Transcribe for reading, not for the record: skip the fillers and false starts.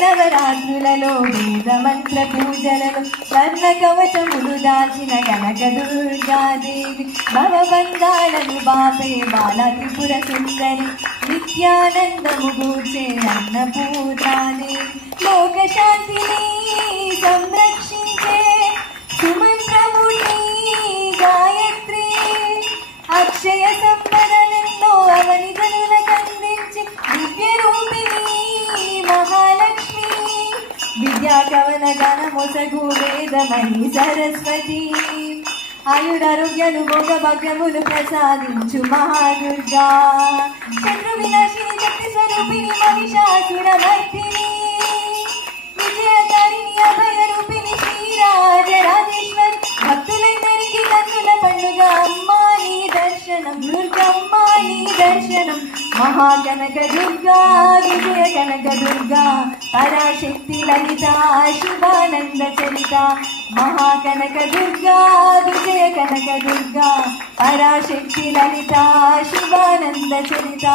నవరాత్రులలో వేద మంత్ర పూజలలో స్వర్ణ కవచములు దాచిన కనక దుర్గాదేవి భవబంధాలను బాపే బాల త్రిపుర సుందరి నిత్యానందము గూర్చే అన్నపూర్ణాదేవి లోక శాంతిని సంరక్షించే సుమంత్రమూర్తి గాయత్రి అక్షయ సంపదలెన్నో అవని జనులకందించి దివ్య రూపిణి మహాలక్ష్మి విద్యా కవన గణ మొసగు వేదమణి సరస్వతి ఆయురారోగ్యాలు భోగ భాగ్యములు ప్రసాదించు మహాదుర్గా చంద్ర వినాశిని శక్తి స్వరూపిణి మహిషాసురమర్దిని విజయకారిణి అభయ రూపిణి శ్రీరాజరాజేశ్వరి భక్తులందరికీ కన్నుల పండుగ అమ్మా నీ దర్శనం దుర్గమ్మ నీ దర్శనం మహాకనక దుర్గా విజయ కనక దుర్గా పరాశక్తి లలిత శుభానంద చరిత మహాకనక దుర్గా విజయ కనక దుర్గా పరాశక్తి లలిత శుభానంద చరిత